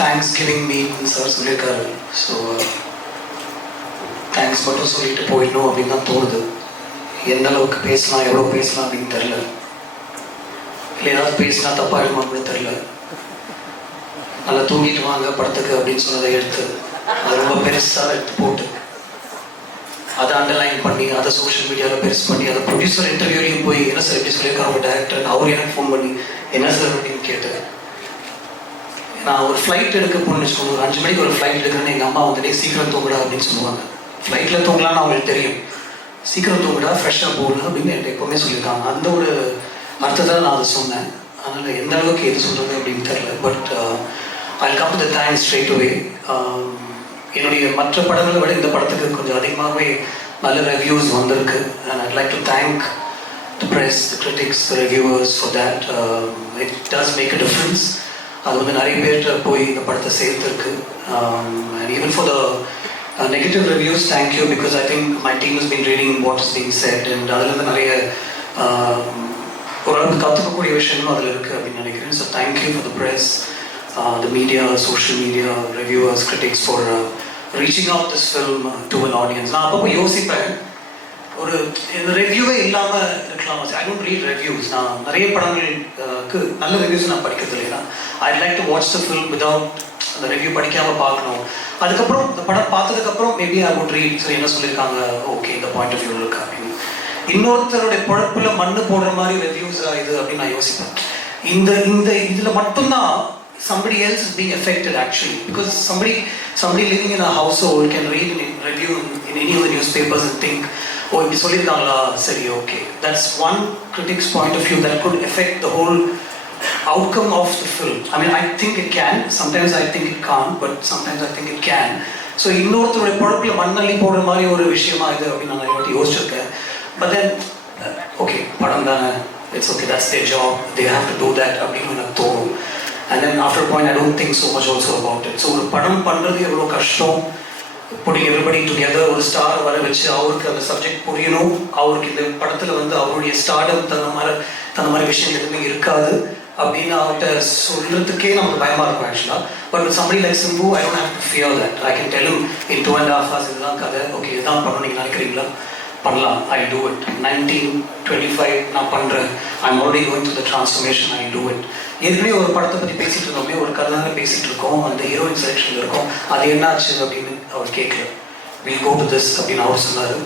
Thanksgivingmeet sir சொல்லியிருக்காரு. So thanks மட்டும் சொல்லிட்டு போயிடணும் அப்படின்னு தான் தோணுது. எந்த அளவுக்கு பேசலாம், எவ்வளோ பேசலாம் அப்படின்னு தெரில. இல்லை ஏதாவது பேசினா தப்பாகிடுமா அப்படின்னு தெரில. நல்லா தூங்கிட்டு வாங்க படத்துக்கு அப்படின்னு சொன்னதை எடுத்து அதை ரொம்ப பெருசாக எடுத்து போட்டு அதை அண்டர்லைன் பண்ணி அதை சோஷியல் மீடியாவில் பெருசு பண்ணி அதை ப்ரொடியூசர் இன்டர்வியூலையும் போய் என்ன சார் எப்படி சொல்லியிருக்காங்க டேரக்டர், அவர் எனக்கு ஃபோன் பண்ணி என்ன சார் அப்படின்னு கேட்டு நான் ஒரு ஃப்ளைட் எடுக்க போகணும்னு வச்சுக்கோங்க. ஒரு 5 மணிக்கு ஒரு ஃப்ளைட் எடுக்கிறேன்னு எங்கள் அம்மா வந்துட்டு சீக்கிரம் தூங்குடா அப்படின்னு சொல்லுவாங்க. ஃப்ளைட்டில் தூங்கலான்னு அவங்களுக்கு தெரியும். சீக்கிரம் தூங்குடா, ஃப்ரெஷ்ஷாக போகணும் அப்படின்னு என்கிட்ட எப்போவுமே சொல்லியிருக்காங்க. அந்த ஒரு அர்த்தத்தை நான் அதை சொன்னேன். அதனால் எந்த அளவுக்கு எது சொல்கிறது அப்படின்னு தெரியல. But I come to the thanks straight அவே. என்னுடைய மற்ற படங்களை விட இந்த படத்துக்கு கொஞ்சம் அதிகமாகவே நல்ல ரிவ்யூஸ் வந்திருக்கு. And I'd like to thank the press, the critics, the reviewers for that. It does make a difference. அது வந்து நிறைய பேர்கிட்ட போய் இந்த படத்தை சேர்த்துருக்கு. And even for the negative reviews, thank you, because I think my team has been reading what is being said. And அதுலேருந்து நிறைய ஓரளவுக்கு கற்றுக்கக்கூடிய விஷயங்களும் அதில் இருக்குது அப்படின்னு நினைக்கிறேன். So thank you for the press, the media, social media, reviewers, critics for reaching out this film to an audience. நான் அப்பப்போ யோசிப்பேன், ஒரு இந்த ரிவ்யூவே இல்லாமல் இருக்கலாம். I don't read reviews. நான் நிறைய படங்களுக்கு நல்ல ரிவ்யூஸ் நான் படிக்கிறது இல்லையா. I like to watch the film without அந்த ரிவ்யூ படிக்காமல் பார்க்கணும். அதுக்கப்புறம் இந்த படம் பார்த்ததுக்கப்புறம் மேபி ஐ வுட் ரீட், சரி என்ன சொல்லியிருக்காங்க, ஓகே இந்த பாயிண்ட் ஆஃப் வியூ இருக்கு அப்படின்னு. இன்னொருத்தருடைய பொழப்பில் மண்ணு போடுற மாதிரி ரிவ்யூஸாக இது அப்படின்னு நான் யோசிப்பேன். இந்த இதில் மட்டும்தான் somebody else is being affected actually, because somebody living in a household can read a review in any of the newspapers and think, oh இப்படி சொல்லியிருக்காங்களா, சரி okay. That's one critic's point of view that could affect the whole outcome of the film. I mean, I think it can, sometimes I think it can't, but sometimes I think it can. So இன்னொருத்தருடைய பொழப்பில் மண்ணள்ளி போடுற மாதிரி ஒரு விஷயமா இது அப்படின்னு நான் நிறைய யோசிச்சிருக்கேன். But then okay, படம் தானே, it's okay, that's their job, they have to do that அப்படின்னு எனக்கு தோணும். And then after a point I don't think so much also about it. So ஒரு படம் பண்ணுறது எவ்வளோ கஷ்டம், putting everybody together, ஒரு ஸ்டார் வர வச்சு அவருக்கு அந்த சப்ஜெக்ட் புரியணும், அவருக்கு இந்த படத்தில் வந்து அவருடைய ஸ்டார்டம் தந்த மாதிரி விஷயம் எதுவுமே இருக்காது அப்படின்னு அவர்கிட்ட சொல்கிறதுக்கே நமக்கு பயமாக இருக்கும் ஆக்சுவலாக. But with somebody like Simbu, I don't have to fear that. I can tell him in 2.5 hours இதுதான் கதை, ஓகே இதுதான் பண்ணணும் நீங்கள் நினைக்கிறீங்களா, பண்ணலாம், ஐ டூ இட். 1925 நான் பண்ணுறேன், I'm already going to the transformation, I do it. ஏற்கனவே ஒரு படத்தை பற்றி பேசிகிட்டு இருந்தோமே, ஒரு கதை பேசிகிட்டு இருக்கோம், அந்த ஹீரோயின் செலெக்ஷனில் இருக்கோம், அது என்னாச்சு அப்படின்னு அவர் கேட்கல. வில் கோ டு திஸ் அப்படின்னு அவர் சொன்னார்.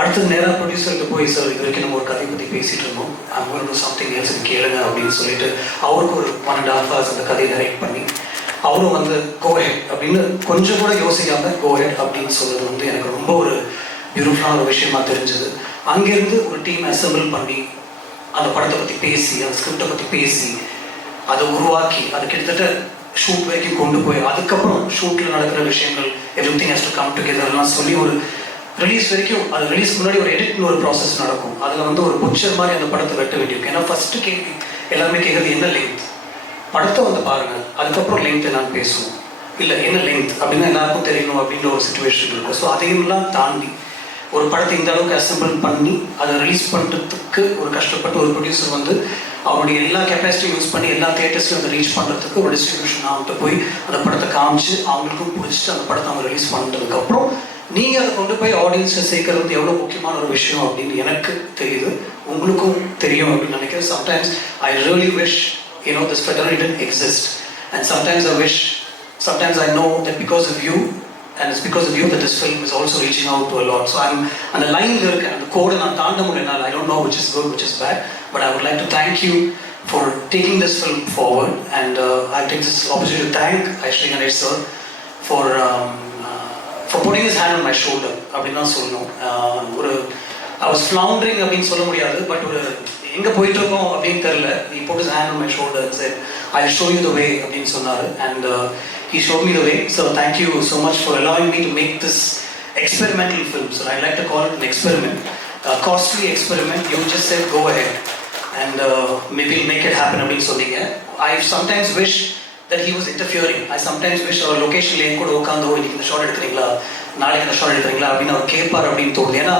அடுத்தது நேராக ப்ரொடியூசருக்கு போய், சார் இது வரைக்கும் நம்ம ஒரு கதையை பற்றி பேசிகிட்டு இருந்தோம், அவங்க டூ சம்திங் எல்ஸ் கேளுங்க அப்படின்னு சொல்லிட்டு அவருக்கு ஒரு 1.5 hours அந்த கதையை டைரக்ட் பண்ணி அவரும் வந்து கோ ஹெட் அப்படின்னு கொஞ்சம் கூட யோசிக்காமல் கோ ஹெட் அப்படின்னு சொல்கிறது வந்து எனக்கு ரொம்ப ஒரு பியூட்டிஃபுல்லான ஒரு விஷயமா தெரிஞ்சது. அங்கேருந்து ஒரு டீம் அசம்பிள் பண்ணி அந்த படத்தை பற்றி பேசி, அந்த ஸ்கிரிப்டை பற்றி பேசி, அதை உருவாக்கி அது கிட்டத்தட்ட ஷூட் வரைக்கும் கொண்டு போய் அதுக்கப்புறம் ஷூட்டில் நடக்கிற விஷயங்கள் எவ்ரிதிங் ஹேஸ் டு கம் டுகெதர்லாம் சொல்லி ஒரு ரிலீஸ் வரைக்கும், அது ரிலீஸ்க்கு முன்னாடி ஒரு எடிட்னு ஒரு ப்ராசஸ் நடக்கும். அதில் வந்து ஒரு புக்சர் மாதிரி அந்த படத்தை வெட்ட வேண்டியிருக்கும். ஏன்னா ஃபஸ்ட்டு கேள்வி எல்லாருமே கேட்குறது என்ன லெங்க், படத்தை வந்து பாருங்கள் அதுக்கப்புறம் லெங்க் எல்லாம் பேசுவோம், இல்லை என்ன லெங்க் அப்படின்னா எல்லாருக்கும் தெரியணும் அப்படின்ற ஒரு சுச்சுவேஷன் இருக்கும். ஸோ அதையெல்லாம் தாண்டி ஒரு படத்தை இந்த அளவுக்கு அசம்பிள் பண்ணி அதை ரிலீஸ் பண்ணுறதுக்கு ஒரு கஷ்டப்பட்டு ஒரு ப்ரொடியூசர் வந்து அவருடைய எல்லா கெப்பாசிட்டியும் யூஸ் பண்ணி எல்லா தியேட்டர்ஸ்லையும் அதை ரீச் பண்ணுறதுக்கு ஒரு டிஸ்ட்ரிபியூஷன் அவங்கள்ட்ட போய் அந்த படத்தை காமிச்சு அவங்களுக்கும் பிடிச்சிட்டு அந்த படத்தை அவங்க ரிலீஸ் பண்ணுறதுக்கப்புறம் நீங்கள் அதை கொண்டு போய் ஆடியன்ஸை சேர்க்கறது எவ்வளோ முக்கியமான ஒரு விஷயம் அப்படின்னு எனக்கு தெரியுது, உங்களுக்கும் தெரியும் அப்படின்னு நினைக்கிறேன். Sometimes I really wish this fraternity didn't exist, and sometimes I know that because of you, and it's because of you that this film is also reaching out to a lot. So I'm on the line there, and the code and I don't know which is good, which is bad, but I would like to thank you for taking this film forward, and I take this opportunity to thank Ashri Ganesh sir for putting his hand on my shoulder. அப்படினா சொல்லணும், I was floundering அப்படின்னு சொல்ல முடியாது, பட் ஒரு எங்கே போயிட்டு இருக்கோம் அப்படின்னு தெரியல. He put his hand on my shoulder and said, I'll show you the way அப்படின்னு சொன்னார். And he showed me the way. So thank you so much for allowing me to make this experimental film. So I'd like to call it an experiment, a costly experiment. You just said go ahead and maybe make it happen அப்படின்னு சொன்னீங்க. I sometimes wish that he was interfering. I sometimes wish our location என் கூட உட்காந்து இன்னைக்கு இந்த ஷாட் எடுக்கிறீங்களா, நாளைக்கு இந்த ஷாட் எடுக்கிறீங்களா அப்படின்னு அவர் கேட்பார் அப்படின்னு தோணுது. ஏன்னா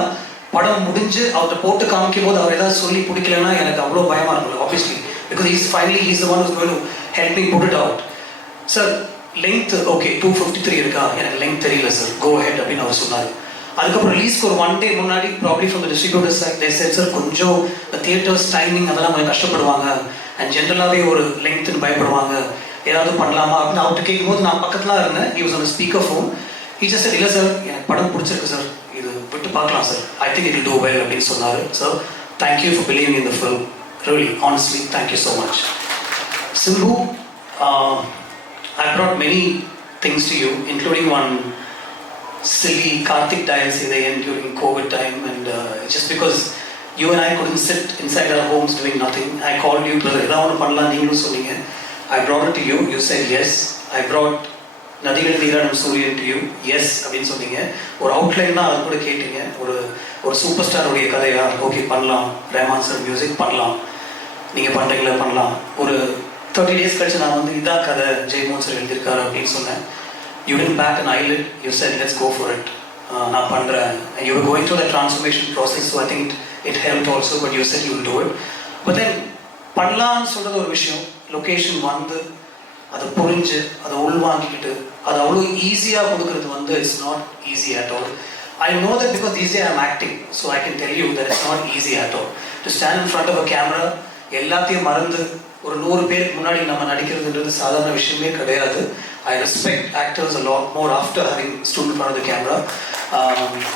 படம் முடிஞ்சு அவர்கிட்ட போட்டு காமிக்கும் போது அவர் ஏதாவது சொல்லி பிடிக்கலன்னா எனக்கு அவ்வளோ பயமாக இருக்கும், obviously, because he's the one who's going to help me put it out. Sir, length okay 253 இருக்கா எனக்கு length தெரியல சார் go ahead அப்படின்னு அவர் சொன்னார். அதுக்கப்புறம் ரிலீஸ்க்கு ஒரு 1 day முன்னாடி probably from the distributor side they said sir கொஞ்சம் தியேட்டர்ஸ் டைமிங் அதெல்லாம் கொஞ்சம் கஷ்டப்படுவாங்க அண்ட் ஜென்ரலாகவே ஒரு லெங்க்த்துன்னு பயப்படுவாங்க ஏதாவது பண்ணலாமா அப்படின்னு அவர்கிட்ட கேட்கும்போது நான் பக்கத்தில் இருந்தேன். he was on the speaker phone. he just said இல்லை சார் எனக்கு படம் பிடிச்சிருக்கு சார் இது விட்டு பார்க்கலாம் sir I think it will do well அப்படின்னு சொன்னார். Sir thank you for believing in the film, really honestly thank you so much. Simbu, I brought many things to you including one silly Karthik dance in the end during COVID time, and just because you and I couldn't sit inside our homes doing nothing, I called you, brother edha onu pannalam neengalum soninga. I brought it to you, you said yes. I brought Nadigal Neeradam Suryan to you, yes abin soninga. Or outline na adu kuda ketinga, or superstar oda kadaiya okay pannalam, Rahman sir music pannalam, neenga pandringla pannalam. Or 30 days கழிச்சு நான் வந்து இதா கதை ஜெயமோகன் சார் எழுதியிருக்காரு அப்படின்னு சொன்னேன். You didn't bat an eyelid. You said, let's go for it. நான் பண்றேன். And you were going through that transformation process, so I think it helped also, but you said you will do it. But then, பண்ணலான்னு சொல்றது ஒரு விஷயம். லொகேஷன் வந்து அதை புரிஞ்சு அதை உள்வாங்கிக்கிட்டு அது அவ்வளோ ஈஸியாக கொடுக்கறது வந்து it's not easy at all. I know that because these days I'm acting, so I can tell you that it's not easy at all. To stand in front of a camera, எல்லாத்தையும் மறந்து ஒரு 100 பேருக்கு முன்னாடி நம்ம நடிக்கிறதுன்றது சாதாரண விஷயமே கிடையாது. I respect actors a lot more after having stood in front of the camera.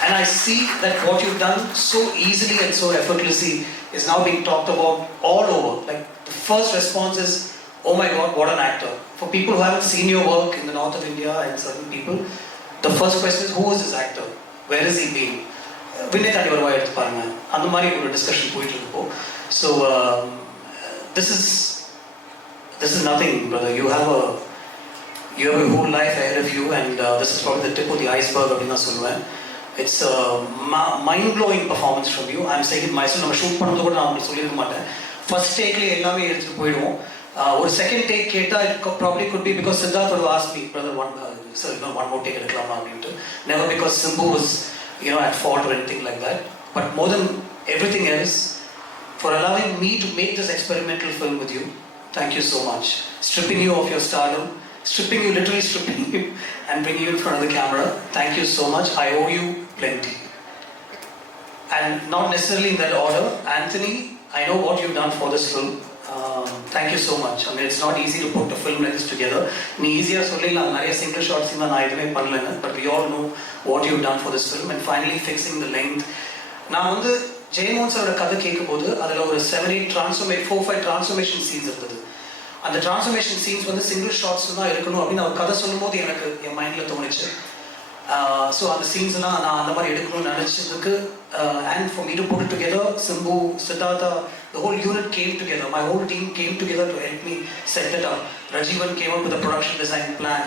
And I see that what you've done so easily and so effortlessly is now being talked about all over. Like the first response is, oh my God, what an actor. For people who haven't seen your work in the north of India and certain people, the first question is, who is this actor? Where has he been? Vinay Thandi varuvai eduthu parunga. அந்த மாதிரி ஒரு டிஸ்கஷன் போயிட்டு இருக்கு. So this is nothing, brother. You have a whole life ahead of you, and this is probably the tip of the iceberg அப்படினா சொல்லுவேன். It's a mind-blowing performance from you. I'm saying it myself. நம்ம ஷூட் பண்ணும்போது கூட நான் உங்களுக்கு சொல்லிருக்க மாட்டேன். ஃபர்ஸ்ட் டேக்ல எல்லாமே எடுத்துட்டு போயிடுவோம். ஒரு செகண்ட் டேக் கேட்டா it probably could be because Siddharth would ask me, brother, one more take எடுக்கலாமா அப்படின்ட்டு. Never because Simbu was at fault or anything like that. But more than everything else, for allowing me to make this experimental film with you, thank you so much. Stripping you of your stardom, literally stripping you and bringing you in front of the camera. Thank you so much. I owe you plenty. And not necessarily in that order. Anthony, I know what you've done for this film. Thank you so much. I mean, it's not easy to put a film like this together. நீ ஈஸியாக சொல்லலாம் நிறைய single shorts தான் நான் எதுவுமே பண்ணலன்னு, but we all know what you've done for this film and finally fixing the length. நான் வந்து ஜெயமோகன் சாரோட கதை கேட்கும்போது அதில் ஒரு 4-5 டிரான்ஸ்ஃபர்மேஷன் சீன்ஸ் இருந்தது. அந்த டிரான்ஸ்ஃபர்மேஷன் சீன்ஸ் வந்து சிங்கிள் ஷார்ட்ஸ் தான் இருக்கணும் அப்படின்னு அவர் கதை சொல்லும்போது எனக்கு என் மைண்டில் தோணுச்சு. ஸோ அந்த சீன்ஸ்லாம் நான் அந்த மாதிரி எடுக்கணும்னு நினச்சதுக்கு and for me to put it together, Simbu, Siddhartha, the whole unit came together. My whole team came together to help me set that up. Rajivan came up with a production design plan.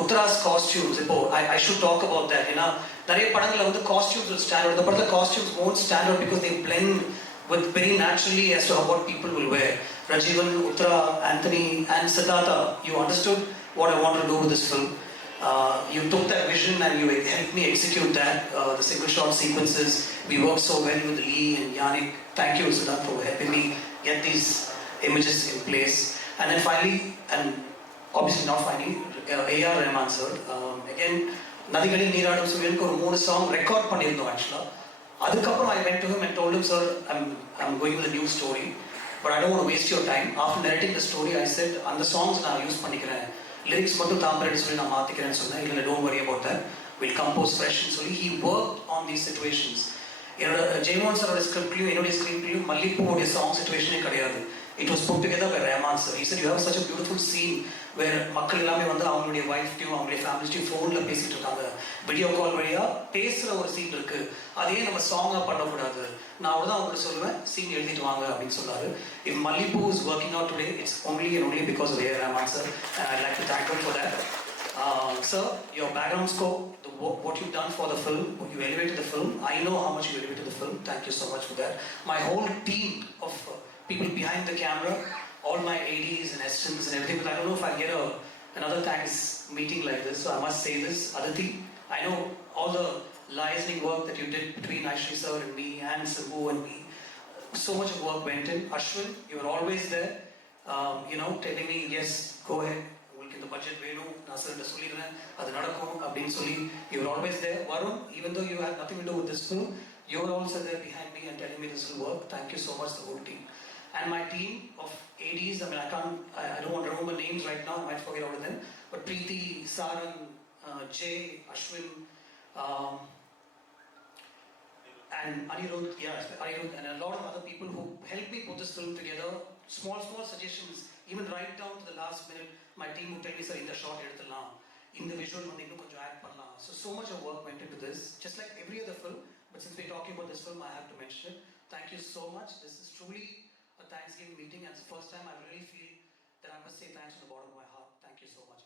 Uttara's costumes, I should talk about that. நிறைய படங்களில் வந்து costumes will stand out. இந்த படத்தில் costumes won't stand out because they blend with very naturally as to what people will wear. Rajivan, Uttara, Anthony and Siddhartha, you understood what I wanted to do with this film. You took that vision and you helped me execute that. The single shot sequences, we worked so well with Lee and Yannick. Thank you, Siddharth, for helping me get these images in place. And then finally, and obviously not finally, A.R. Rahman sir, again, Nadigal Neeradam Suryan ஒரு 3 song record பண்ணியிருந்தோம் ஆக்சுவலாக. அதுக்கப்புறம் I went to him and told him, sir, I'm going with a new story, but I don't want to waste your time. After narrating the story, I said, அந்த சாங்ஸ் நான் யூஸ் பண்ணிக்கிறேன், லிரிக்ஸ் மட்டும் தாம்பரேன்னு சொல்லி நான் மாற்றிக்கிறேன்னு சொன்னேன். இல்லை, don't worry about that, we'll compose fresh ன்னு சொல்லி he worked on these situations. என்னோட ஜெயமோகன் சாரோட ஸ்கிரிப்ட்லையும் என்னுடைய ஸ்கிரிப்ட்லையும் மல்லிப்பூவோடைய சாங் சிச்சுவேஷனே கிடையாது. It was put together by Rahman sir. He said, you have such a beautiful scene where மக்கள் எல்லாமே வந்து அவங்களுடைய வைஃப்டையும் அவங்களுடைய ஃபேமிலிஸ்டையும் ஃபோனில் பேசிட்டு இருக்காங்க, வீடியோ கால் வழியாக பேசுகிற ஒரு சீன் இருக்குது, அதையே நம்ம சாங்காக பண்ணக்கூடாது. நான் அவ்வளோதான் அவங்களுக்கு சொல்லுவேன், சீன் எழுதிட்டு வாங்க அப்படின்னு சொன்னார். If Mallipu is working out today, it's only and only because of A.R. Rahman sir, and I'd like to thank him for that. Sir, your background score, what you've done for the film, you elevated the film. I know how much you elevated the film. Thank you so much for that. My whole team of people behind the camera, all my ADs and assistants and everything, but I don't know if I'll get another thanks meeting like this, so I must say this. Aditi, I know all the liaising work that you did between Aishri sir and me and Simbu and me. So much of work went in. Ashwin, you were always there, telling me, yes, go ahead, the budget வேணும் நான் சார்ட்ட சொல்லிடுறேன் அது நடக்கும் அப்படின்னு சொல்லி you were always there. Varun, even though you had nothing to do with this film, you were also there behind me and telling me this will work. Thank you so much, the whole team. And my team of ADs, I mean, I don't want to remember names right now, I might forget all of them, but Preeti, Saran, Jay, Ashwin, and Anirudh, and a lot of other people who helped me put this film together. Small suggestions, even right down to the last minute, my team would tell me, sir, in the shot eduthalaam, in the visual வந்து இன்னும் கொஞ்சம் add பண்ணலாம். So much of work went into this, just like every other film, but since we're talking about this film, I have to mention it. Thank you so much. This is truly a Thanksgiving meeting, and it's the first time I really feel that I must say thanks from the bottom of my heart. Thank you so much.